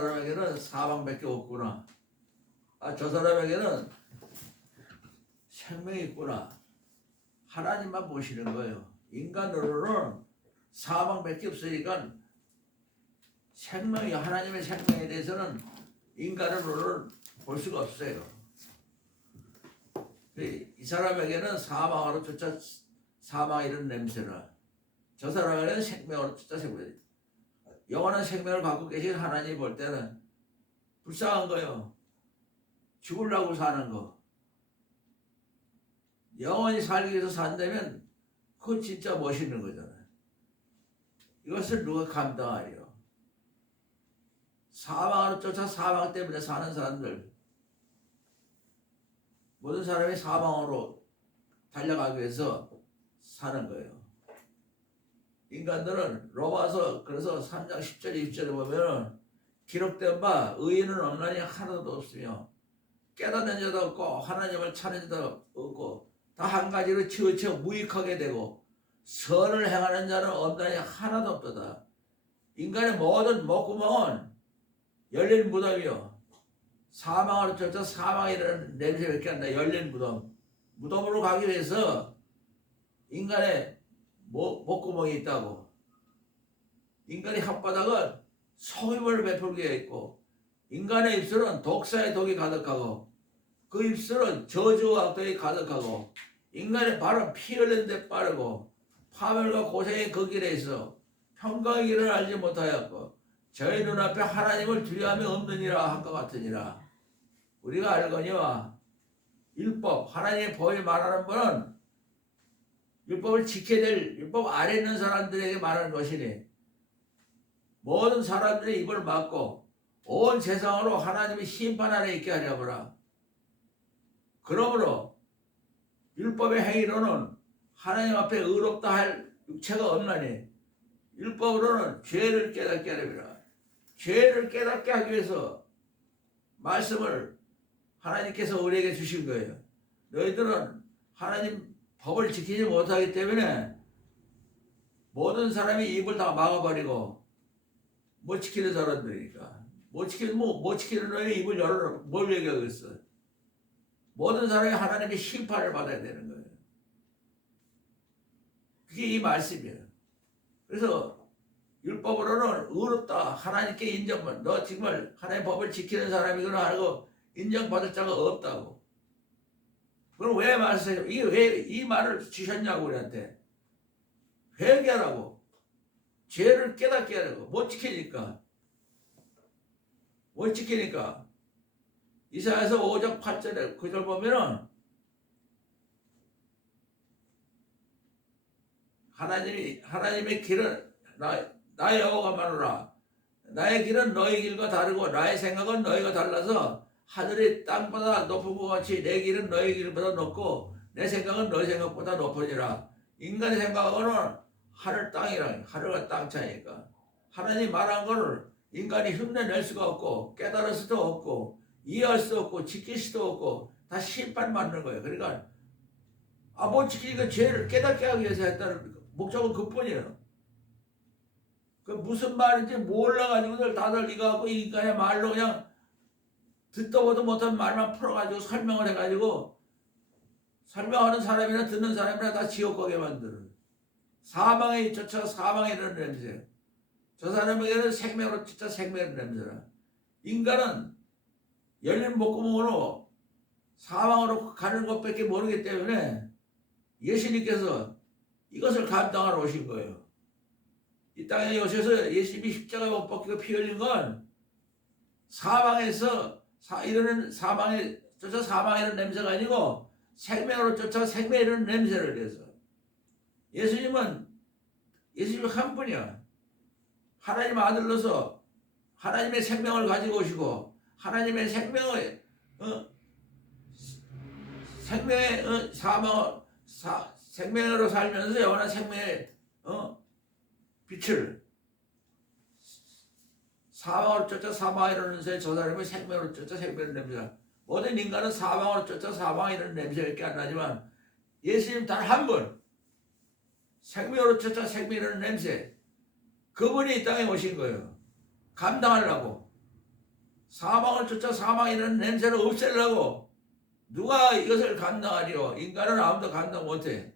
사람에게는 사망밖에 없구나. 저 사람에게는 생명이 있구나. 하나님만 보시는 거예요. 인간으로는 사망밖에 없으니까 하나님의 생명에 대해서는 인간으로는 볼 수가 없어요. 이 사람에게는 사망으로 쫓아 사망 이런 냄새라. 저 사람에게는 생명으로 쫓아 생명. 영원한 생명을 갖고 계신 하나님 볼 때는 불쌍한 거요. 죽으려고 사는 거. 영원히 살기 위해서 산다면 그건 진짜 멋있는 거잖아요. 이것을 누가 감당하리요? 사망으로 쫓아 사망 때문에 사는 사람들, 모든 사람이 사망으로 달려가기 위해서 사는 거예요. 인간들은 로마서 그래서 3장 10절 20절에 보면은 기록된 바 의인은 없나니 하나도 없으며 깨닫는 자도 없고 하나님을 찾는 자도 없고 다 한 가지로 치우쳐 무익하게 되고 선을 행하는 자는 없나니 하나도 없도다. 인간의 모든 목구멍은 열린 무덤이요. 사망으로 쫓아 사망이라는 냄새밖에 안 나. 열린 무덤. 무덤으로 가기 위해서 인간의 목구멍이 있다고. 인간의 혓바닥은 속임을 베풀게 있고 인간의 입술은 독사의 독이 가득하고 그 입술은 저주와 악독이 가득하고 인간의 발은 피 흘리는 데 빠르고 파멸과 고생의 그 길에 있어 평강의 길을 알지 못하였고 저희 눈앞에 하나님을 두려움이 없느니라 한 것 같으니라. 우리가 알거니와 율법 하나님의 법이 말하는 분은 율법을 지켜야 될 율법 아래 있는 사람들에게 말하는 것이니 모든 사람들의 입을 막고 온 세상으로 하나님의 심판 아래 있게 하려거라. 그러므로 율법의 행위로는 하나님 앞에 의롭다 할 육체가 없나니 율법으로는 죄를 깨닫게 하려니라. 죄를 깨닫게 하기 위해서 말씀을 하나님께서 우리에게 주신 거예요. 너희들은 하나님 법을 지키지 못하기 때문에 모든 사람이 입을 다 막아버리고 못 지키는 사람들이니까 못 지키는 너희 입을 열어 뭘 얘기하겠어. 모든 사람이 하나님의 심판을 받아야 되는 거예요. 그게 이 말씀이에요. 그래서 율법으로는 의롭다 하나님께 인정받. 너 정말 하나님의 법을 지키는 사람이구나 하고 인정받을 자가 없다고. 그럼 왜 말씀하세요? 이게 왜 이 말을 주셨냐고 우리한테. 회개하라고. 죄를 깨닫게 하라고. 못 지키니까. 이사야서 5장 8절에 그 절 보면은 하나님의 길은 나의 여호와가 말하노라. 나의 길은 너희 길과 다르고 나의 생각은 너희가 달라서 하늘이 땅보다 높은 것 같이 내 길은 너희 길보다 높고 내 생각은 너희 생각보다 높으니라. 인간의 생각은 하늘 땅이라. 하늘과 땅 차이니까 하나님 말한 거를 인간이 흉내낼 수가 없고 깨달을 수도 없고 이해할 수도 없고 지킬 수도 없고 다 심판받는 거예요. 그러니까 못 지키니까 죄를 깨닫게 하기 위해서 했다는 목적은 그뿐이에요. 그 무슨 말인지 몰라가지고들 다들 이거 하고 인간의 말로 그냥 듣도 보도 못한 말만 풀어가지고 설명을 해가지고 설명하는 사람이나 듣는 사람이나 다 지옥 가게 만드는 사망에 쫓아 사망에 이르는 냄새. 저 사람에게는 생명으로 쫓아 생명의 냄새라. 인간은 열린 목구멍으로 사망으로 가는 것밖에 모르기 때문에 예수님께서 이것을 감당하러 오신 거예요. 이 땅에 오셔서 예수님이 십자가에 못 박히고 피 흘린 건 사망에서 이르는 사망에 쫓아 사망에 이르는 냄새가 아니고 생명으로 쫓아 생명에 이르는 냄새를 내서 예수님은 한 분이야. 하나님 아들로서 하나님의 생명을 가지고 오시고 하나님의 생명의 생명으로 살면서 영원한 생명의 빛을 사망으로 쫓아 사망에 이르는 저 사람이 생명으로 쫓아 생명의 냄새가. 모든 인간은 사망으로 쫓아 사망에 이르는 냄새밖에 안 나지만 예수님 단 한 분 생명으로 쫓아 생명에 이르는 냄새, 그분이 이 땅에 오신 거예요. 감당하려고. 사망을 쫓아 사망이라는 냄새를 없애려고 누가 이것을 감당하리요? 인간은 아무도 감당 못해.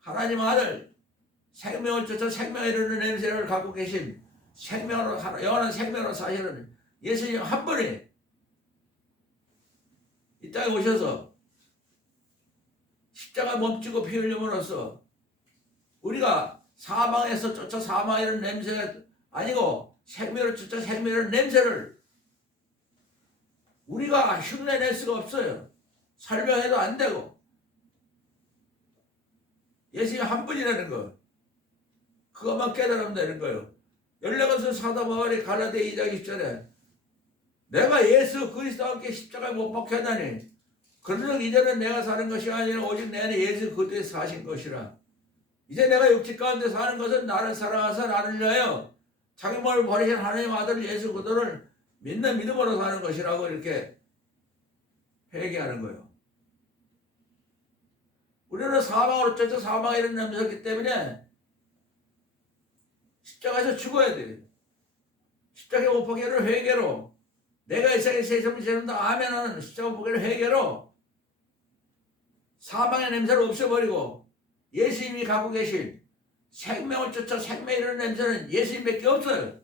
하나님 아들 생명을 쫓아 생명에 이르는 냄새를 갖고 계신 생명으로 영원한 생명으로 사시는 예수님 한 분이 이 땅에 오셔서 십자가 몸지고 피 흘림으로써 우리가 사망에서 쫓아 사망이라는 냄새가 아니고 생명을 쫓아 생명이라는 냄새를 우리가 흉내낼 수가 없어요. 설명해도 안 되고 예수님 한 분이라는 거 그것만 깨달으면 되는 거예요. 14권서 사도 바울이 갈라디아 2장 20절에 내가 예수 그리스도와 함께 십자가에 못 박혔나니 그러므로 이제는 내가 사는 것이 아니라 오직 내 안에 예수 그리스도에 사신 것이라. 이제 내가 육체 가운데 사는 것은 나를 사랑하사 나를 위하여 자기 몸을 버리신 하나님 아들 예수 그리스도를 믿는 믿음으로 사는 것이라고 이렇게 회개하는 거예요. 우리는 사망으로 쫓아 사망에 이르는 냄새였기 때문에 십자가에서 죽어야 돼요. 십자가에 못 박혀를 회개로 내가 이 세상에 세상을 지는다 아멘하는 십자가 못 박혀를 회개로 사망의 냄새를 없애버리고 예수님이 갖고 계신 생명을 쫓아 생명에 이르는 냄새는 예수님밖에 없어요.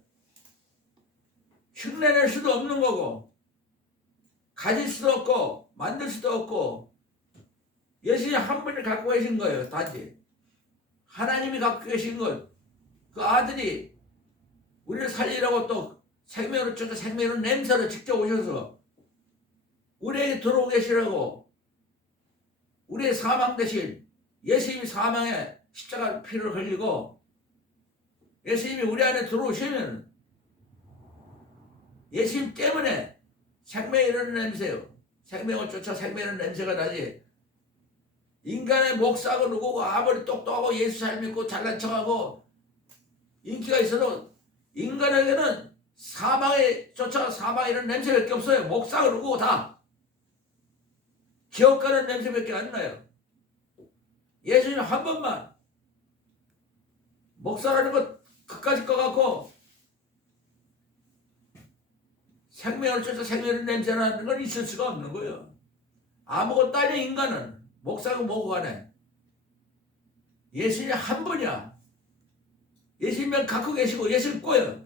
흉내낼 수도 없는 거고 가질 수도 없고 만들 수도 없고 예수님 한 분이 갖고 계신 거예요. 단지 하나님이 갖고 계신 것 그 아들이 우리를 살리라고 또 생명을 쫓아 생명의 냄새를 직접 오셔서 우리에게 들어오 계시라고 우리의 사망 대신 예수님이 사망에 십자가 피를 흘리고 예수님이 우리 안에 들어오시면 예수님 때문에 생명이 이르는 냄새요. 생명을 쫓아 생명의 냄새가 나지. 인간의 목사고 누구고 아무리 똑똑하고 예수 잘 믿고 잘난 척하고 인기가 있어도 인간에게는 사망에 쫓아 사망 이런 냄새밖에 없어요. 목사고 누구고 다 기억가는 냄새밖에 안 나요. 예수님 한 번만 목사라는 것 그까짓 것 같고 생명을 쫓아 생명의 냄새나는 건 있을 수가 없는 거예요. 아무것도 아닌 인간은 목사고 뭐고 간에 예수님 한 분이야. 예수님은 갖고 계시고 예수님 꼬여.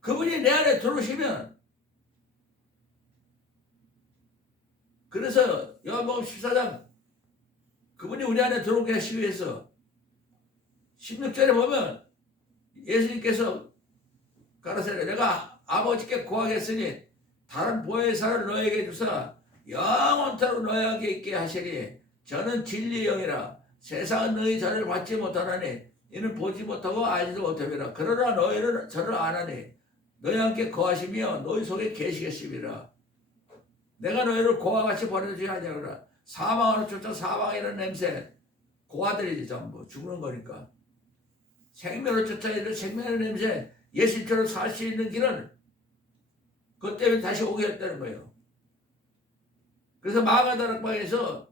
그분이 내 안에 들어오시면 그래서 요한복음 14장 그분이 우리 안에 들어오게 하시기 위해서 16절에 보면 예수님께서 가라사대 내가 아버지께 구하겠으니 다른 보혜사를 너에게 주사 영원토록 너에게 있게 하시니 저는 진리의 영이라 세상은 너희 저를 받지 못하나니 이는 보지 못하고 알지도 못함이라. 그러나 너희는 저를 아나니 너희와 함께 거하시며 너희 속에 계시겠습니다. 내가 너희를 고와 같이 보내주지 아니하노라. 사망으로 쫓아 사망이라는 냄새 고아들이지 전부 죽는 거니까. 생명을 쫓아 이런 생명의 냄새 예수처럼 살 수 있는 길은 그것 때문에 다시 오게 했다는 거예요. 그래서 마가다락방에서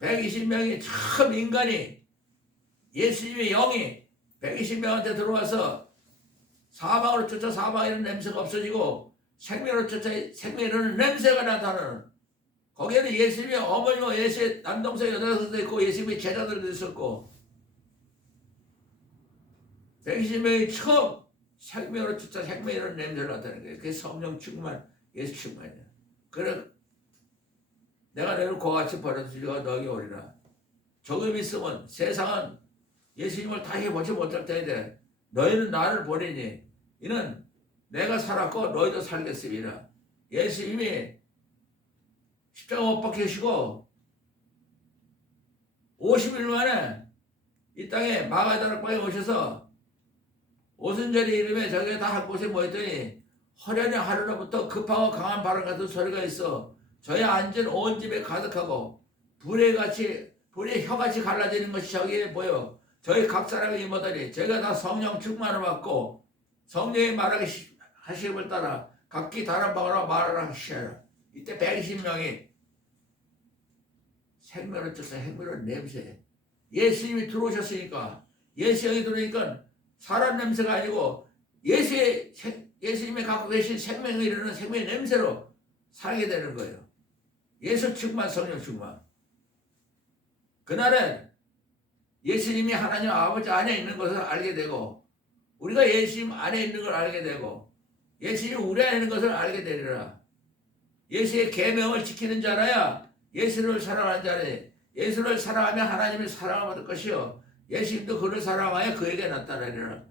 120명이 처음 인간이 예수님의 영이 120명한테 들어와서 사망으로 쫓아 사망이라는 냄새가 없어지고 생명으로 쫓아 생명이라는 냄새가 나타나는 거기에는 예수님의 어머니와 예수의 남동생 여자들도 있고 예수님의 제자들도 있었고 120명이 처음 생명으로 쫓아 생명이라는 냄새를 나타내는 거예요. 그게 성령 충만 예수 충만이에요. 그래 내가 너를 고같이 버려두리가 너에게 오리라. 조금 있으면 세상은 예수님을 다시 보지 못할 때인데 너희는 나를 보내니 이는 내가 살았고 너희도 살겠습니다. 예수님이 십자가 못 박히시고 50일 만에 이 땅에 마가다락방에 오셔서 오순절의 이름에 저기에 다 한 곳에 모였더니 허련의 하루로부터 급하고 강한 바람 같은 소리가 있어 저희 앉은 온 집에 가득하고 불의 혀같이 갈라지는 것이 저기에 보여 저희 각 사람의 이모들이 저희가 다 성령 충만을 받고 성령의 말하기 하심을 따라 각기 다른 방으로 말을 하시라. 이때 120명이 생명을 쫓아 생명을 냄새 예수님이 들어오셨으니까 예수 영이 들어오니까 사람 냄새가 아니고 예수님이 갖고 계신 생명을 이루는 생명의 냄새로 살게 되는 거예요. 예수 충만, 성령 충만. 그날은 예수님이 하나님 아버지 안에 있는 것을 알게 되고 우리가 예수님 안에 있는 걸 알게 되고 예수님이 우리 안에 있는 것을 알게 되리라. 예수의 계명을 지키는 자라야 예수를 사랑하는 자래. 예수를 사랑하며 하나님의 사랑을 받을 것이요 예수님도 그를 사랑하여 그에게 나타나리라.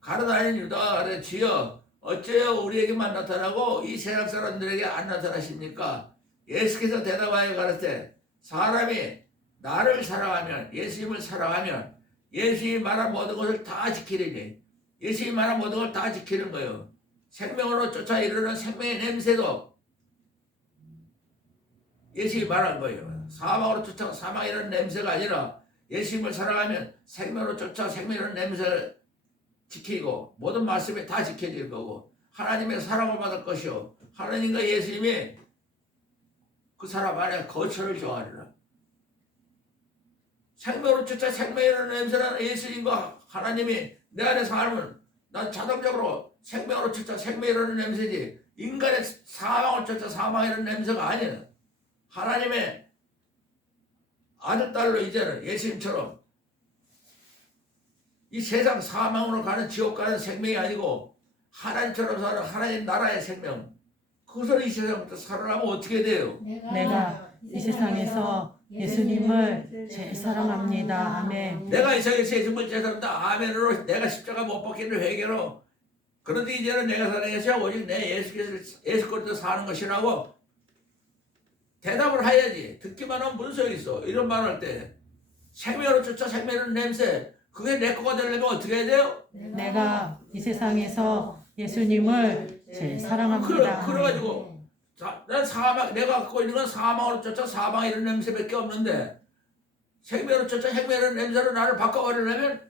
가로다니는 유다가 가되 주여 어째요 우리에게만 나타나고 이 세상 사람들에게 안 나타나십니까? 예수께서 대답하여 가라사대 사람이 나를 사랑하면 예수님을 사랑하면 예수님이 말한 모든 것을 다 지키리니 예수님이 말한 모든 걸 다 지키는 거예요. 생명으로 쫓아 이르는 생명의 냄새도 예수님이 말한 거예요. 사망으로 쫓아 사망이라는 냄새가 아니라 예수님을 사랑하면 생명으로 쫓아 생명이라는 냄새를 지키고 모든 말씀이 다 지켜질 거고 하나님의 사랑을 받을 것이요 하나님과 예수님이 그 사람 안에 거처를 정하리라. 생명으로 쫓아 생명이라는 냄새는 예수님과 하나님이 내 안에 살면 난 자동적으로 생명으로 쫓아 생명이라는 냄새지 인간의 사망을 쫓아 사망이라는 냄새가 아니에요. 하나님의 아들 딸로 이제는 예수님처럼 이 세상 사망으로 가는 지옥 가는 생명이 아니고 하나님처럼 사는 하나님 나라의 생명 그것을 이 세상부터 살아나면 어떻게 돼요? 내가 이 세상에서 예수님을 제일 사랑합니다. 아멘. 내가 이 세상에서 예수님을 제일 사랑한다. 아멘으로 내가 십자가 못 박히는 회개로 그런데 이제는 내가 사는 것이 오직 내 예수 그리스도 사는 것이라고 대답을 해야지. 듣기만 하면 무슨 소용이 있어. 이런 말 할 때 생명으로 쫓아 생명의 냄새 그게 내 거가 되려면 어떻게 해야 돼요? 내가 이 세상에서 예수님을 제일 사랑합니다. 그래가지고 난 사망 내가 갖고 있는 건 사망으로 쫓아 사망 이런 냄새밖에 없는데 생명으로 쫓아 생명의 냄새로 나를 바꿔버리려면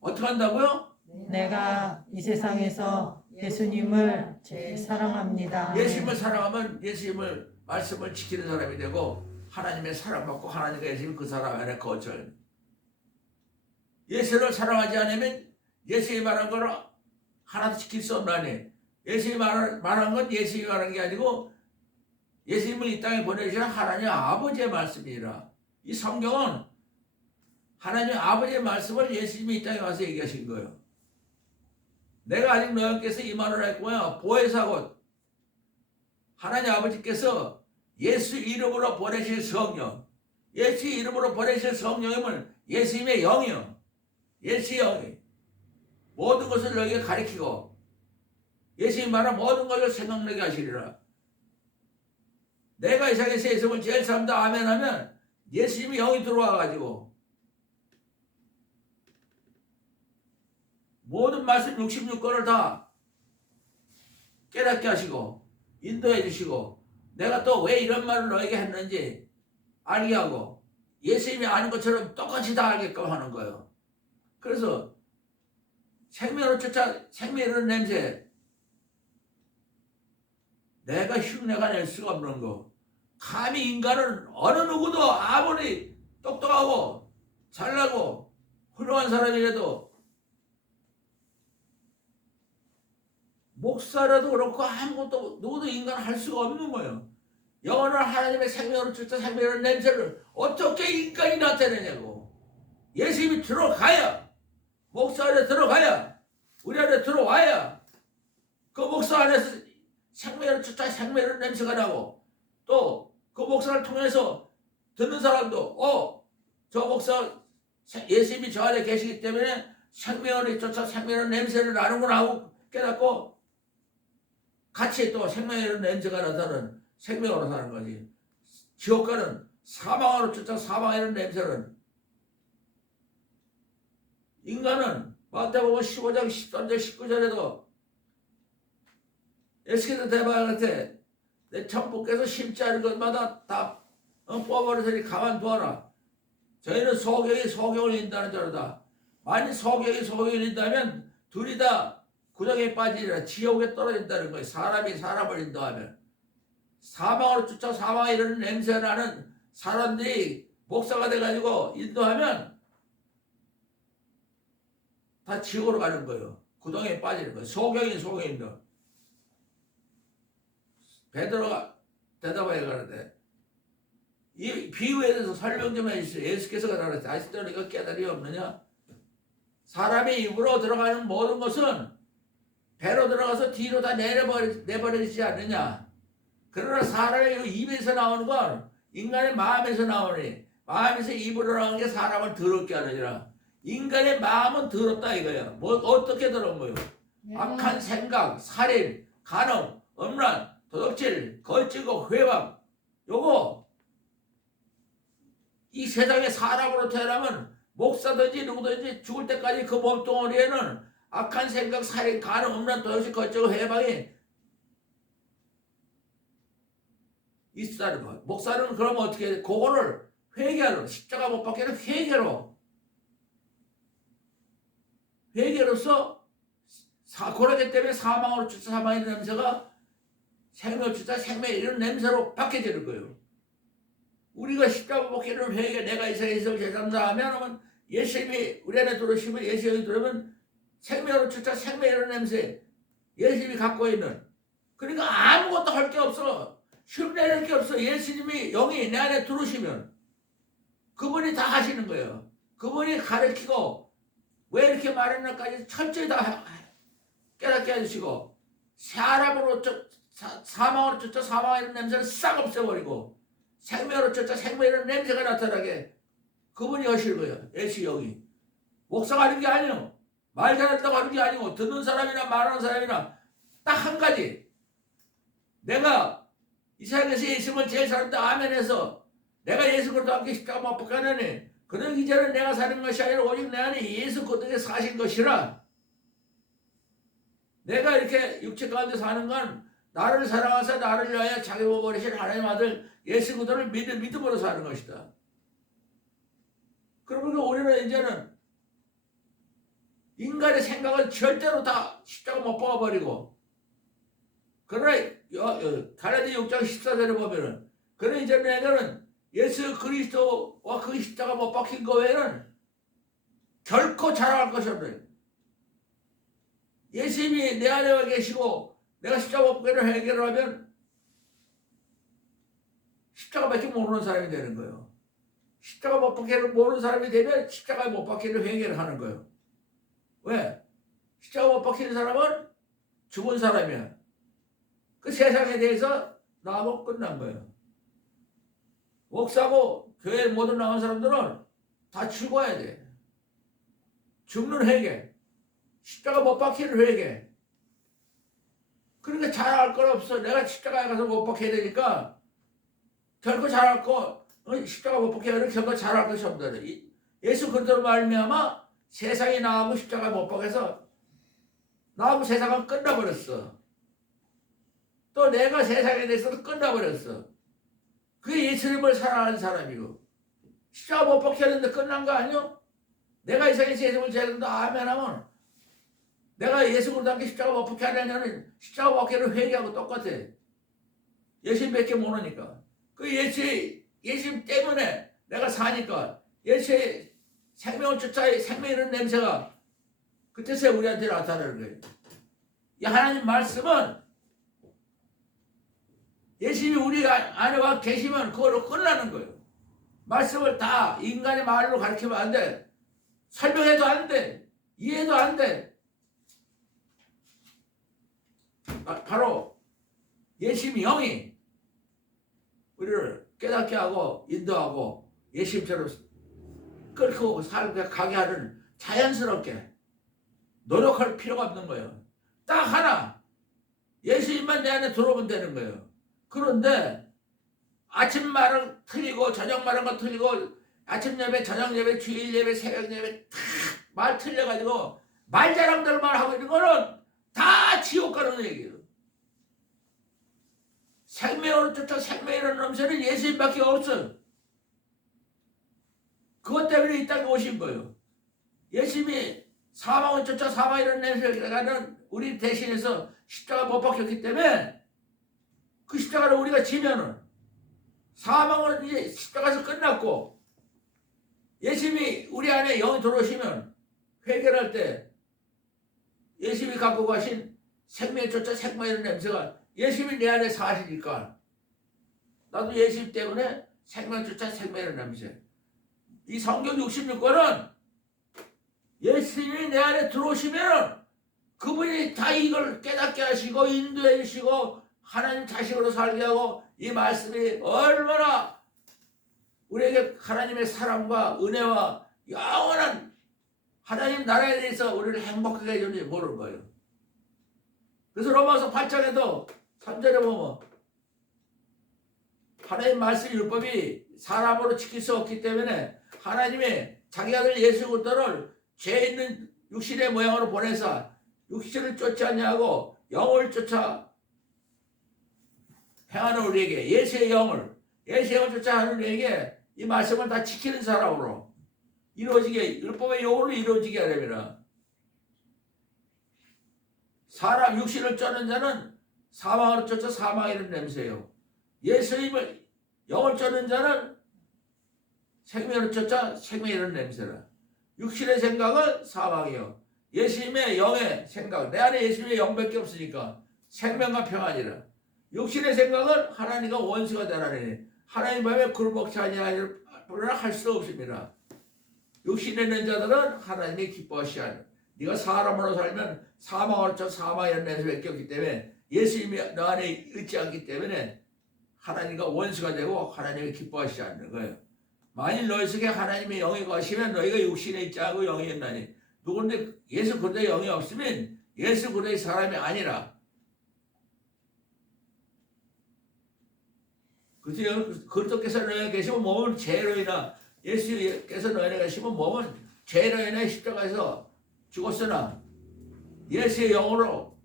어떻게 한다고요? 내가 이 세상에서 예수님을 제일 사랑합니다. 예수님을 사랑하면 예수님을 말씀을 지키는 사람이 되고 하나님의 사랑받고 하나님과 예수님 그 사람 안에 거처. 예수를 사랑하지 않으면 예수님이 말한 걸 하나도 지킬 수 없나니 예수님이 말한 건 예수님이 말한 게 아니고 예수님을 이 땅에 보내주신 하나님 아버지의 말씀이라. 이 성경은 하나님 아버지의 말씀을 예수님이 이 땅에 와서 얘기하신 거예요. 내가 아직 너희께서 임하노라 했고요. 보혜사곧 하나님 아버지께서 예수 이름으로 보내실 성령 예수 이름으로 보내실 성령임을 예수님의 영이요. 예수의 영이 모든 것을 너에게 가리키고 예수님이 말한 모든 것을 생각나게 하시리라. 내가 이 세상에서 예수님을 제일 사랑한다 아멘 하면 예수님의 영이 들어와가지고 모든 말씀 66권을 다 깨닫게 하시고 인도해 주시고 내가 또 왜 이런 말을 너에게 했는지 알게 하고 예수님이 아는 것처럼 똑같이 다 알게끔 하는 거예요. 그래서 생명으로 쫓아 생명이라는 냄새 내가 흉내가 낼 수가 없는 거. 감히 인간은 어느 누구도 아무리 똑똑하고 잘나고 훌륭한 사람이라도 목사라도 그렇고 아무것도 누구도 인간 할 수가 없는 거예요. 영원한 하나님의 생명으로 쫓아 생명이라는 냄새를 어떻게 인간이 나타내냐고. 예수님이 들어가야 목사 안에 들어가야 우리 안에 들어와야 그 목사 안에서 생명을 쫓아 생명의 냄새가 나고 또 그 목사를 통해서 듣는 사람도 저 목사 예수님이 저 안에 계시기 때문에 생명을 쫓아 생명의 냄새를 나는구나 하고 깨닫고 같이 또 생명의 냄새가 나타나는 생명으로 사는 거지. 지옥 가는 사망으로 쫓아 사망의 냄새는 인간은 마태복음 15장 13절 19절에도 예수께서 대바한테 내 천부께서 심지 않은 것마다 다 뽑아버리더니 가만두어라. 저희는 소경을 인다는 자로다. 만일 소경을 인다면 둘이 다 구덩이에 빠지리라. 지옥에 떨어진다는 거예요. 사람이 사람을 인도하면 사망으로 쫓아 사망에 이르는 냄새 나는 사람들이 목사가 돼가지고 인도하면 다 지옥으로 가는 거예요. 구덩이에 빠지는 거예요. 소경인도. 베드로가 대답하여 가는데 이 비유에 대해서 설명 좀 해주세요. 예수께서 그러는데 아직도 너희가 깨달이 없느냐? 사람의 입으로 들어가는 모든 것은 배로 들어가서 뒤로 다 내버리지 않느냐? 그러나 사람의 입에서 나오는 건 인간의 마음에서 나오니 마음에서 입으로 나오는 게 사람을 더럽게 하느니라. 인간의 마음은 더럽다 이거야. 뭐 어떻게 더러운 거예요? 악한 생각, 살인, 간음, 음란, 도둑질, 거짓고 회방. 요거 이 세상에 사람으로 태어나면 목사든지 누구든지 죽을 때까지 그 몸뚱어리에는 악한 생각, 살인, 간음, 음란, 도둑질, 거짓고 회방이 있다는 거예요. 목사는 그러면 어떻게 해? 그거를 회개로 십자가 못 박혀는 회개로서 고라기 때문에 사망으로 주자 사망의 냄새가 생명을 주자 생명의 이런 냄새로 바뀌어지는 거예요. 우리가 십자가 못 박히는 회개 내가 이 세상에 있을 죄송합니다 하면 예수님이 우리 안에 들어오시면 예수님이 들어오면 생명으로 주자 생명의 이런 냄새 예수님이 갖고 있는 그러니까 아무것도 할 게 없어. 흉내낼 게 없어. 예수님이 영이 내 안에 들어오시면 그분이 다 하시는 거예요. 그분이 가르치고 왜 이렇게 말했나까지 철저히 다 깨닫게 해주시고 사람으로 사망으로 쫓아 사망의 이런 냄새를 싹 없애버리고 생명으로 쫓아 생명의 이런 냄새가 나타나게 그분이 하시는 거예요. 예수 영이. 목사가 하는 게 아니에요. 말 잘한다고 하는 게 아니고 듣는 사람이나 말하는 사람이나 딱 한 가지 내가 이 세상에서 예수님을 제일 사랑한다 아멘해서 내가 예수 그리스도 함께 십자가 못 박하느니 그는 이제는 내가 사는 것이 아니라 오직 내 안에 예수 그리스도께 사신 것이라. 내가 이렇게 육체 가운데 사는 건 나를 사랑하사 나를 위하여 자기 몸을 버리신 하나님 아들 예수 그리스도를 믿음으로 사는 것이다. 그러니까 우리는 이제는 인간의 생각은 절대로 다 십자가 못 박아버리고 그러나 갈라디 6장 14절에 보면은 그러나 이제 내가는 예수 그리스도와 그 십자가 못 박힌 거 외에는 결코 자랑할 것이 없어요. 예수님이 내 안에 와 계시고 내가 십자가 못 박힌 회개를 하면 십자가밖에 모르는 사람이 되는 거예요. 십자가 못 박힌을 모르는 사람이 되면 십자가에 못 박힌을 회개를 하는 거예요. 왜? 십자가 못 박히는 사람은 죽은 사람이야. 그 세상에 대해서 나하고 끝난 거예요. 목사고 교회 모두 나온 사람들은 다 죽어야 돼. 죽는 회개. 십자가 못 박히는 회개. 그러니까 잘할 건 없어. 내가 십자가에 가서 못 박혀야 되니까 결코 잘할 거 십자가 못 박혀야 결코 잘할 것이 없다. 예수 그리스도로 말미암아 세상이 나하고 십자가에 못 박혀서 나하고 세상은 끝나버렸어. 또 내가 세상에 대해서도 끝나버렸어. 그게 예수님을 사랑하는 사람이고 십자가 못 박혔는데 끝난 거 아니요? 내가 이 세상에서 예수님을 제한다 아멘 하면 내가 예수 그리스도 함께 십자가 못 박혀 하냐는 십자가 못 박혀를 회개하고 똑같아. 예수님밖에 모르니까. 그 예수님 때문에 내가 사니까 예수의 생명을 쫓아 생명 이런 냄새가 그때서야 우리한테 나타나는 거예요. 이 하나님 말씀은 예수님이 우리 안에 와 계시면 그걸로 끝나는 거예요. 말씀을 다 인간의 말로 가르치면 안 돼. 설명해도 안 돼. 이해도 안 돼. 바로 예수님이 영이 우리를 깨닫게 하고 인도하고 예수님처럼 끌고 살게 가게 하는 자연스럽게 노력할 필요가 없는 거예요. 딱 하나 예수님만 내 안에 들어오면 되는 거예요. 그런데 아침 말은 틀리고 저녁 말은 거 틀리고 아침 예배, 저녁 예배, 주일 예배, 새벽 예배 다 말 틀려가지고 말자랑들만 하고 있는 거는 다 지옥 가는 얘기예요. 생명으로 쫓아 생명이라는 넘치는 예수님밖에 없어요. 그것 때문에 이 땅에 오신 거예요. 예수님이 사망을 쫓아 사망이라는 냄새를 가는 우리 대신해서 십자가 못 박혔기 때문에 그 십자가를 우리가 지면은 사망은 이제 십자가에서 끝났고 예수님이 우리 안에 영이 들어오시면 회개할 때 예수님이 갖고 가신 생명에 쫓아 생명이라는 냄새가 예수님이 내 안에 사시니까 나도 예수님 때문에 생명에 쫓아 생명이라는 냄새. 이 성경 66권은 예수님이 내 안에 들어오시면 그분이 다 이걸 깨닫게 하시고 인도해 주시고 하나님 자식으로 살게 하고 이 말씀이 얼마나 우리에게 하나님의 사랑과 은혜와 영원한 하나님 나라에 대해서 우리를 행복하게 해주는지 모르는 거예요. 그래서 로마서 8장에도 3절에 보면 하나님 말씀 율법이 사람으로 지킬 수 없기 때문에 하나님이 자기 아들 예수 그리스도를 죄 있는 육신의 모양으로 보내사 육신을 쫓지 않냐고 영을 쫓아 행하는 우리에게 예수의 영을 쫓아 하는 우리에게 이 말씀을 다 지키는 사람으로 이루어지게 율법의 영으로 이루어지게 하려면 사람 육신을 쫓는 자는 사망으로 쫓아 사망이라는 냄새예요. 예수님을 영을 쫓는 자는 생명으로 쫓아 생명이라는 냄새라. 육신의 생각은 사망이요. 예수님의 영의 생각, 내 안에 예수님의 영밖에 없으니까 생명과 평안이라. 육신의 생각은 하나님과 원수가 되라니 하나님 밤에 굴복치 아니하리라 할 수 없습니다. 육신에 있는 자들은 하나님이 기뻐하시지 않아요. 네가 사람으로 살면 사망으로 쫓아 사망이라는 냄새밖에 없기 때문에 예수님이 너 안에 있지 않기 때문에 하나님과 원수가 되고 하나님이 기뻐하시지 않는 거예요. 만일 너희 속에 하나님의 영이 거하시면 너희가 육신에 있지 않고 영이 있나니 누군데 예수 그리스도의 영이 없으면 예수 그리스도의 사람이 아니라. 그리스도께서 너희 안에 계시면 몸은 죄로 인하 예수께서 너희 안에 계시면 몸은 죄로 인해 십자가에서 죽었으나 예수의 영으로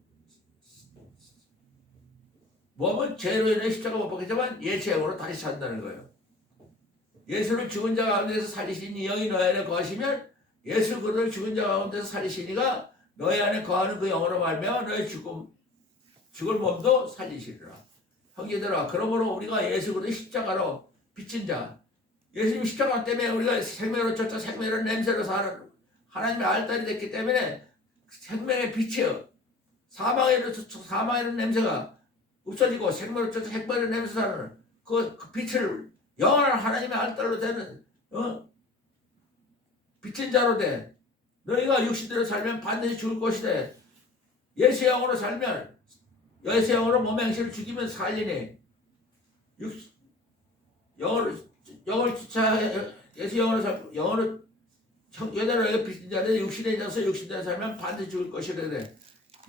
몸은 죄로 인해 십자가 못 박혔지만 예수의 영으로 다시 산다는 거예요. 예수를 죽은 자 가운데서 살리신 이 영이 너희 안에 거하시면 예수 그리스도를 죽은 자 가운데서 살리시니가 너희 안에 거하는 그 영으로 말미암아 너희 죽을 몸도 살리시리라. 형제들아, 그러므로 우리가 예수 그리스도의 십자가로 빚진 자, 예수님 십자가 때문에 우리가 생명으로 쫓아 생명이라는 냄새로 사는 하나님의 알딸이 됐기 때문에 생명의 빛이요 사망이라는 냄새가 없어지고 생명으로 쫓아 생명이라는 냄새 사는 그 빛을 영원한 하나님의 알딸로 되는 빛인 자로 돼. 너희가 육신대로 살면 반드시 죽을 것이다. 예수의 영으로 살면 예수의 영으로 몸의 행실을 죽이면 살리니 영을 쫓아 예수의 영으로 여자로 빛인 자들 육신에 있어서 육신대로 살면 반드시 죽을 것이라 그래.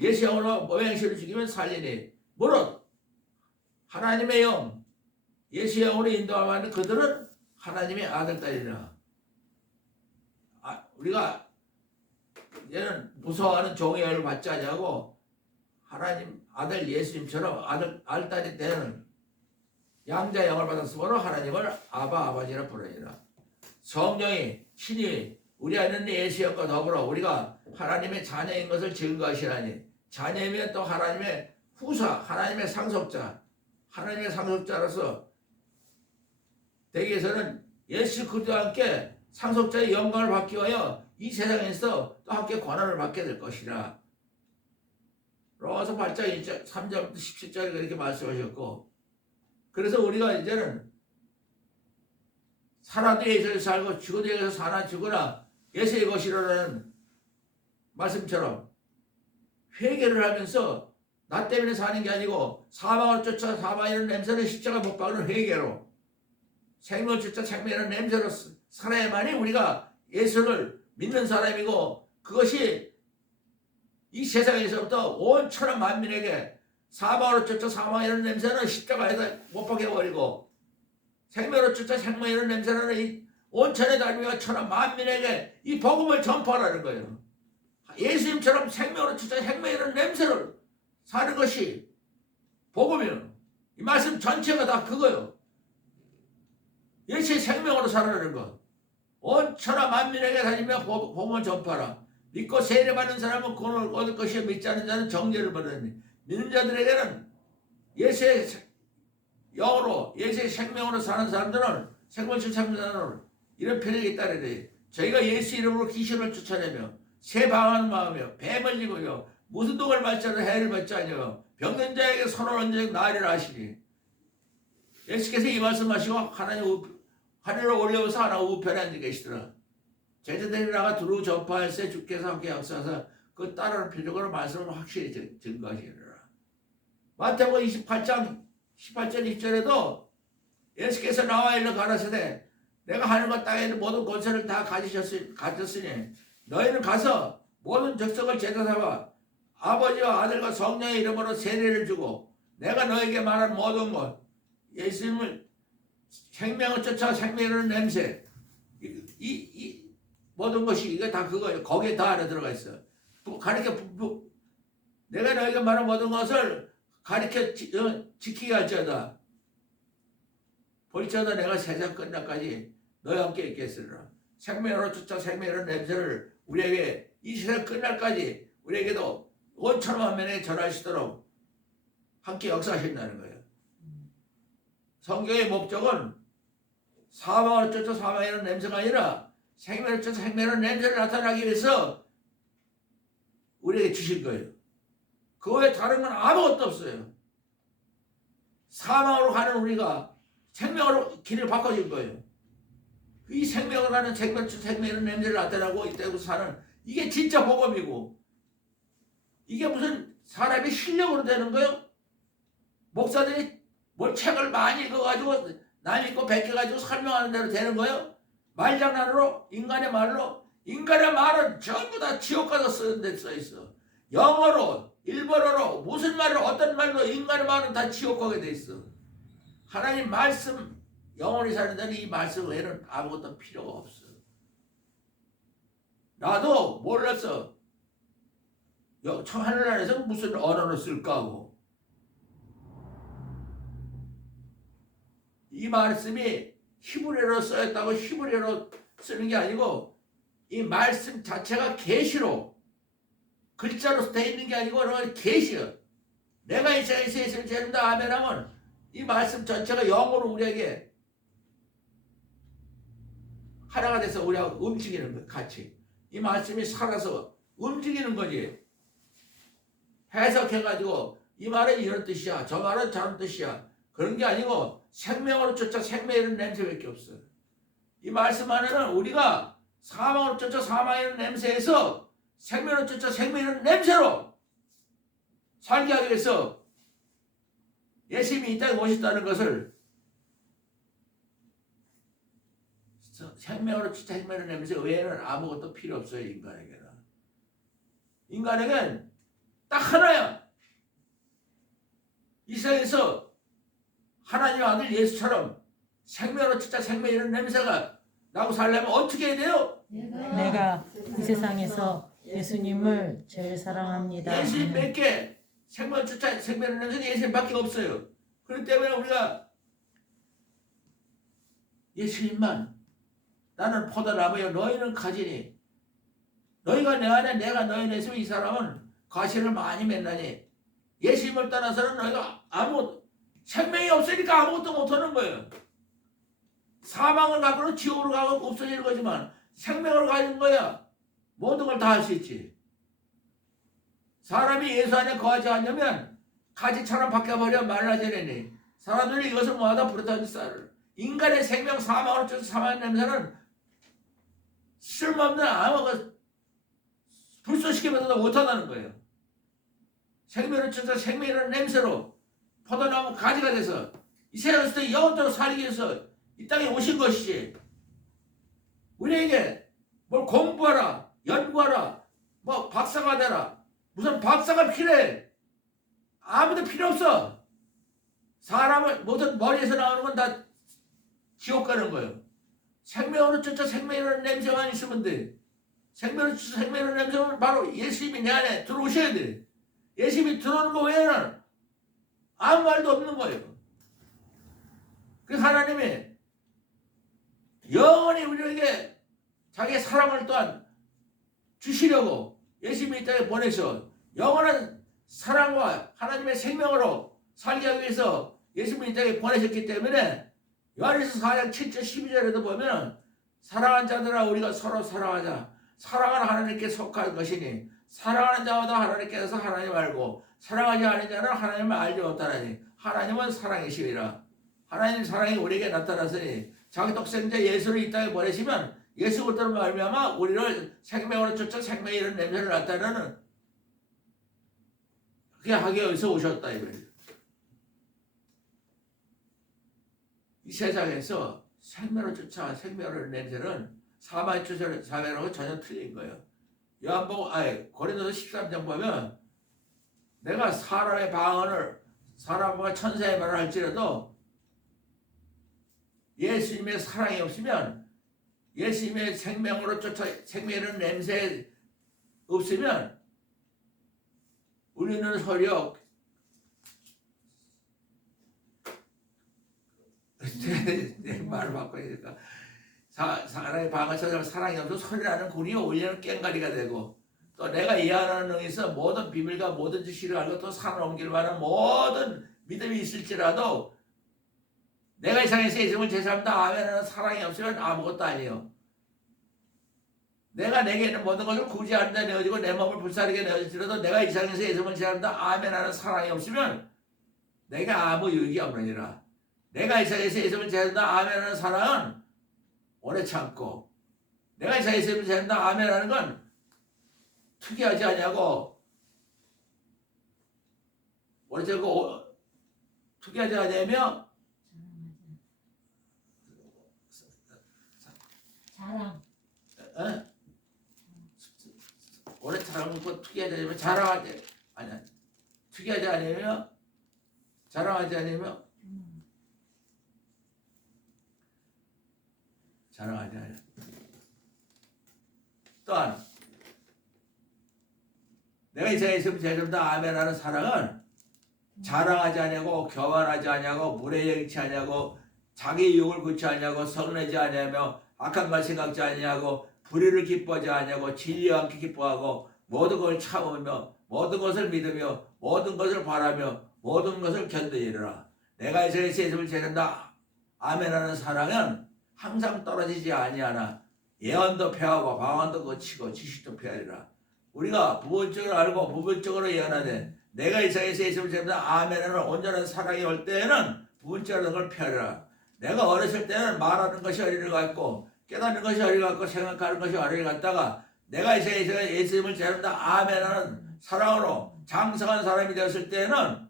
예수의 영으로 몸의 행실을 죽이면 살리니 무릇 하나님의 영 예수의 영으로 인도하는 그들은 하나님의 아들 딸이라. 우리가 얘는 무서워하는 종의 영을 받지 않냐고 하나님 아들 예수님처럼 알딸이 되는 양자 영을 받았으므로 하나님을 아버지라 부르니라. 성령이 신이 우리 안에 있는 예수 영과 더불어 우리가 하나님의 자녀인 것을 증거하시라니 자녀이면 또 하나님의 후사 하나님의 상속자로서 되기 위해서는 예수 그리스도와 함께 상속자의 영광을 받기 위하여 이 세상에서 또 함께 권한을 받게 될 것이라. 로마서 8장 3절부터 17절에 그렇게 말씀하셨고, 그래서 우리가 이제는 살아도 예수에서 살고 죽어도 예수에서 사나 죽으나 예수의 것이라는 말씀처럼 회개를 하면서 나 때문에 사는 게 아니고 사망을 쫓아 사망이라는 냄새는 십자가 못 박는 회개로 생명을 쫓아 생명이라는 냄새로 살아야만이 우리가 예수를 믿는 사람이고, 그것이 이 세상에서부터 온 천하 만민에게 사망으로 쫓아 사망이라는 냄새는 십자가에다 못 박혀버리고 생명으로 쫓아 생명이라는 냄새는 이 온 천하 다니며 천하 만민에게 이 복음을 전파하라는 거예요. 예수님처럼 생명으로 쫓아 생명이라는 냄새를 사는 것이 복음이에요. 이 말씀 전체가 다 그거예요. 예수의 생명으로 살아라는 것. 온 천하 만민에게 다니며 복음을 전파하라. 믿고 세례받는 사람은 구원을 얻을 것이요 믿지 않는 자는 정죄를 받으니 믿는 자들에게는 예수의 영으로 예수의 생명으로 사는 사람들은 생명을 찾는 사람은 이런 표적이 있다래. 저희가 예수 이름으로 귀신을 쫓아내며 새 방언을 마으며 뱀을 지고요 무슨 독을 받자는 해를 받지 아니요 병든 자에게 손을 얹어 나으리라 하시니 예수께서 이 말씀하시고 하늘로 올려서 하나 우편에 앉아 계시더라. 제자들이 나가 두루 전파할세 주께서 함께 역사하사 그 따르는 표적으로 말씀을 확실히 증거하시리라. 마태복음 28장 18절 2절에도 예수께서 나와 일러 가라사대 내가 하늘과 땅에 있는 모든 권세를 다 가졌으니 너희는 가서 모든 족속을 제자 삼아 아버지와 아들과 성령의 이름으로 세례를 주고 내가 너에게 말한 모든 것 예수님을 생명을 쫓아 생명을 냄새 이 모든 것이 이게 다 그거예요. 거기에 다 안에 들어가 있어. 가르쳐 내가 너에게 말한 모든 것을 가르쳐 지키게 할지어다. 볼지어다 내가 세상 끝날까지 너희와 함께 있겠으리라. 생명으로 쫓아 생명의 냄새를 우리에게 이 세상 끝날까지 우리에게도 5천만 명에 전하시도록 함께 역사하신다는 거예요. 성경의 목적은 사망을 쫓아 사망의 냄새가 아니라 생명을 쫓아 생명의 냄새를 나타나기 위해서 우리에게 주신 거예요. 그 외에 다른 건 아무것도 없어요. 사망으로 가는 우리가 생명으로 길을 바꿔준 거예요. 이 생명으로 가는 생명의 냄새를 나타나고 이때부터 사는 이게 진짜 복음이고 이게 무슨 사람이 실력으로 되는 거예요? 목사들이 뭘 책을 많이 읽어가지고 남 읽고 베껴가지고 설명하는 대로 되는 거예요? 말장난으로 인간의 말로 인간의 말은 전부 다 지옥 가서 쓰는 데 써 있어. 영어로 일본어로 무슨 말로 어떤 말로 인간의 말은 다 지옥 가게 돼 있어. 하나님 말씀 영원히 사는 데는 이 말씀 외에는 아무것도 필요가 없어. 나도 몰랐어. 하늘나라에서 무슨 언어를 쓸까 하고. 이 말씀이 히브리어로 쓰였다고 히브리어로 쓰는 게 아니고 이 말씀 자체가 계시로 글자로 돼 있는 게 아니고 그건 계시야. 내가 이 세상에 있을 죄는다 아멘 하면 이 말씀 전체가 영으로 우리에게 하나가 돼서 우리가 움직이는 거야. 같이 이 말씀이 살아서 움직이는 거지. 해석해가지고 이 말은 이런 뜻이야 저 말은 저런 뜻이야 그런 게 아니고 생명으로 쫓아 생명의 냄새밖에 없어. 이 말씀 안에는 우리가 사망으로 쫓아 사망의 냄새에서 생명으로 쫓아 생명의 냄새로 살게 하기 위해서 예수님이 이 땅에 오셨다는 것을 생명으로 쫓아 생명의 냄새 외에는 아무것도 필요 없어요. 인간에게는. 인간에게는 딱 하나야. 이 세상에서 하나님 아들 예수처럼 생명으로 쫓아 생명의 냄새가 나고 살려면 어떻게 해야 돼요? 내가 이 세상에서 예수님을 제일 사랑합니다. 예수님 밖에 생명을 쫓아 생명의 냄새는 예수님밖에 없어요. 그렇기 때문에 우리가 예수님만 나는 포도나무여 너희는 가지니 너희가 내 안에 내가 너희 안에 있으면 이 사람은 과실을 많이 맺나니 예수님을 떠나서는 너희가 아무 생명이 없으니까 아무것도 못하는 거예요. 사망을 갖고는 지옥으로 가고 없어지는 거지만 생명을 가진 거야 모든 걸 다 할 수 있지. 사람이 예수 안에 거하지 않으면 가지처럼 바뀌어버려 말라지려니 사람들이 이것을 모아다 부르다는 쌀을 인간의 생명 사망으로 쫓아 사망의 냄새는 쓸모없는 아무 불쏘시키면서도 못하다는 거예요. 생명을 쫓아 생명이라는 냄새로 포도나무 가지가 돼서 이 세상에서 영원토록 살기 위해서 이 땅에 오신 것이지. 우리에게 뭘 공부하라 연구하라 뭐 박사가 되라 무슨 박사가 필요해. 아무도 필요 없어. 사람을 모든 머리에서 나오는 건 다 지옥 가는 거예요. 생명으로 쫓아 생명이라는 냄새만 있으면 돼. 생명으로 쫓아 생명이라는 냄새는 바로 예수님이 내 안에 들어오셔야 돼. 예수님이 들어오는 거 외에는 아무 말도 없는 거예요. 그래서 하나님이 영원히 우리에게 자기의 사랑을 또한 주시려고 예수님이 이 땅에 보내서 영원한 사랑과 하나님의 생명으로 살게 하기 위해서 예수님이 이 땅에 보내셨기 때문에 요한일서 4장 7절 12절에도 보면 사랑하는 자들아 우리가 서로 사랑하자. 사랑은 하나님께 속한 것이니 사랑하는 자마다 하나님께서 하나님 알고 사랑하지 않는 자는 하나님을 알지 못하나니 하나님은 사랑이시니라. 하나님 사랑이 우리에게 나타났으니 자기 독생자 예수를 이 땅에 보내시면 예수부터 말미암아 우리를 생명으로 쫓아 생명의 이런 냄새를 나타내는 그게 하기 위해서 오셨다 이거예요. 이 세상에서 생명을 쫓아 생명을 냄새는 사망의 쫓아 사명하고 전혀 틀린 거예요. 요한복음 고린도서 13장 보면 내가 사람의 방언을 사람과 천사의 말을 할지라도 예수님의 사랑이 없으면 예수님의 생명으로 쫓아 생명의 냄새 없으면 우리는 서려 내 말을 바꿔야니까 사람의 방언을 찾아서 사랑이 없어 소리나는 군이 오히려 깽가리가 되고 또 내가 이해하는 능에서 모든 비밀과 모든 지식을 알고 또 산을 옮길 만한 모든 믿음이 있을지라도 내가 이 세상에서 예수님을 제사합니다 아멘하는 사랑이 없으면 아무것도 아니에요. 내가 내게 있는 모든 것을 구제하는 데 내어지고 내 몸을 불사르게 내어질지라도 내가 이 세상에서 예수님을 제사합니다 아멘하는 사랑이 없으면 내가 아무 유익이 없느니라. 내가 이 세상에서 예수님을 제사한다 아멘하는 사랑은 오래 참고 내가 이 세상에서 예수님을 제사한다 아멘하는 건 특이하지 않냐고 오래 참고 특이하지 않냐며 자랑. 오래 참고 특이하지 않으면 자랑하지 아니야 특이하지 않으면 자랑하지 않으면 자랑하지 않아요. 또한 내가 이 세상에 있으면 제자입니다 아멘하는 사랑은 자랑하지 않냐고 교만하지 않냐고 무례행치 않냐고 자기 유익을 구치 않냐고 성내지 않냐며 악한 말 생각지 않냐고 불의를 기뻐하지 않냐고 진리와 함께 기뻐하고 모든 것을 참으며 모든 것을 믿으며 모든 것을 바라며 모든 것을 견디리라. 내가 이 세상에서 예수를 제자입니다 아멘하는 사랑은 항상 떨어지지 아니하나 예언도 폐하고 방언도 거치고 지식도 폐하리라. 우리가 부분적으로 알고 부분적으로 예언하되 내가 이 세상에서 예수를 제자입니다 아멘하는 온전한 사랑이 올 때에는 부분적으로 걸 폐하리라. 내가 어렸을 때는 말하는 것이 어리를 같고 깨닫는 것이 어리를 같고 생각하는 것이 어리를 같다가 내가 이 세상에서 예수님을 제자입니다 아멘하는 사랑으로 장성한 사람이 되었을 때는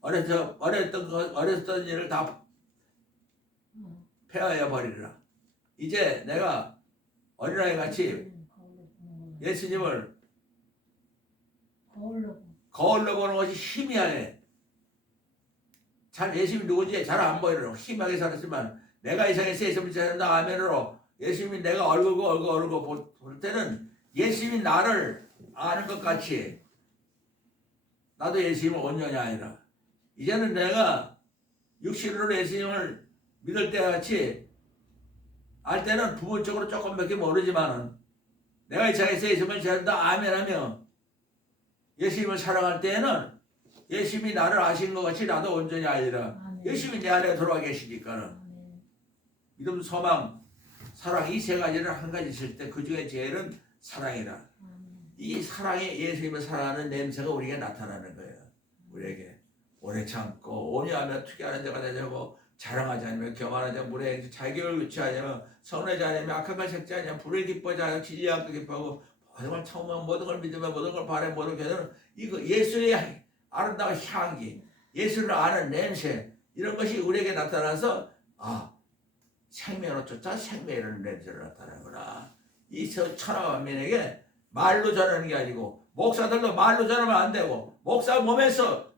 어렸던 일을 다 폐하여 버리리라. 이제 내가 어린아이 같이 예수님을 거울로 보는 것이 희미하게 잘 예수님이 누구지 잘 안 보이도록 희미하게 살았지만 내가 이 세상에서 예수님을 제자한다 아멘으로 예수님이 내가 얼굴 볼 때는 예수님이 나를 아는 것 같이 나도 예수님을 온전히 아니라 이제는 내가 육신으로 예수님을 믿을 때 같이 알 때는 부분적으로 조금밖에 모르지만은 내가 이 세상에서 예수님을 제자한다 아멘하며 예수님을 사랑할 때에는 예수님이 나를 아신 것 같이 나도 온전히 알리라. 예수님이 내 안에 들어와 계시니까는 믿음, 소망, 사랑 이 세 가지를 한 가지 있을 때 그 중에 제일은 사랑이라. 이 사랑이 예수님을 사랑하는 냄새가 우리에게 나타나는 거예요. 우리에게 오래 참고 온유하며 특이하는 자가 되자고 자랑하지 않으며 교만하지 않으며 무례하지 자기를 유치하냐며 성내지 않으며 악한 걸 삭지 않으며 불을 기뻐하지 않으며 진리와 함께 기뻐하고 모든 걸 참으며 모든 걸 믿으며 모든 걸 바라며 모든 걸 견디는 이거 예수의 아름다운 향기 예수를 아는 냄새 이런 것이 우리에게 나타나서 생명으로 쫓아 생명이라는 냄새를 나타내구나. 이 천하만민에게 말로 전하는 게 아니고 목사들도 말로 전하면 안 되고 목사 몸에서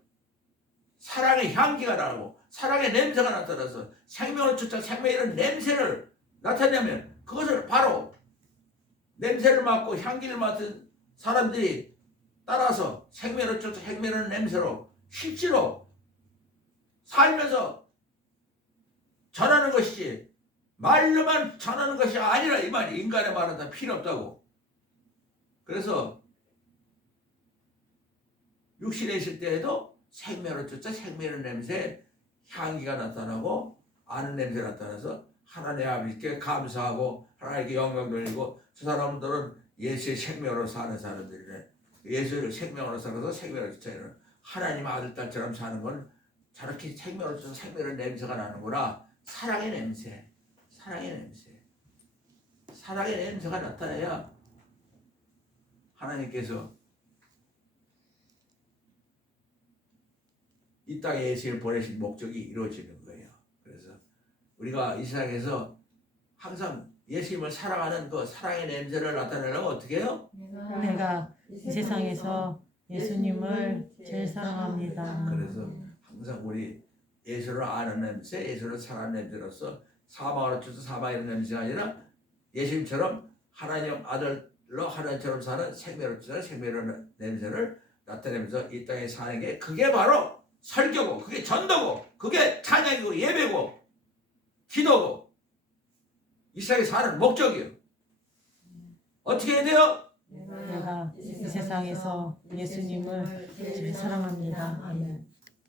사랑의 향기가 나고 사랑의 냄새가 나타나서 생명으로 쫓아 생명이라는 냄새를 나타내면 그것을 바로 냄새를 맡고 향기를 맡은 사람들이 따라서 생명으로 쫓아 생명이라는 냄새로 실제로 살면서 전하는 것이지 말로만 전하는 것이 아니라 이 말이 인간의 말은 다 필요 없다고. 그래서 육신에 있을 때에도 생명으로 쫓아 생명의 냄새 향기가 나타나고 아는 냄새가 나타나서 하나님 아버지께 감사하고 하나님께 영광 돌리고 저 사람들은 예수의 생명으로 사는 사람들이래. 예수를 생명으로 살아서 생명을 지체는 하나님 아들 딸처럼 사는 건 저렇게 생명으로서 생명의 냄새가 나는구나. 사랑의 냄새, 사랑의 냄새, 사랑의 냄새가 나타나야 하나님께서 이 땅에 예수를 보내신 목적이 이루어지는 거예요. 그래서 우리가 이 세상에서 항상 예수님을 사랑하는 그 사랑의 냄새를 나타내려면 어떻게 해요? 내가 이 세상에서 예수님을 제일 사랑합니다. 그래서 항상 우리 예수를 아는 냄새, 예수를 사랑하는 냄새로서 사망으로 쳐서 사망의 냄새가 아니라 예수님처럼 하나님 아들로 하나님처럼 사는 생명으로 쳐서 생명의 냄새를 나타내면서 이 땅에 사는 게 그게 바로 설교고, 그게 전도고, 그게 찬양이고 예배고 기도고 이 세상에 사는 목적이에요. 어떻게 해야 돼요? 내가 이 세상에서 예수님을 제일 사랑합니다. 아멘.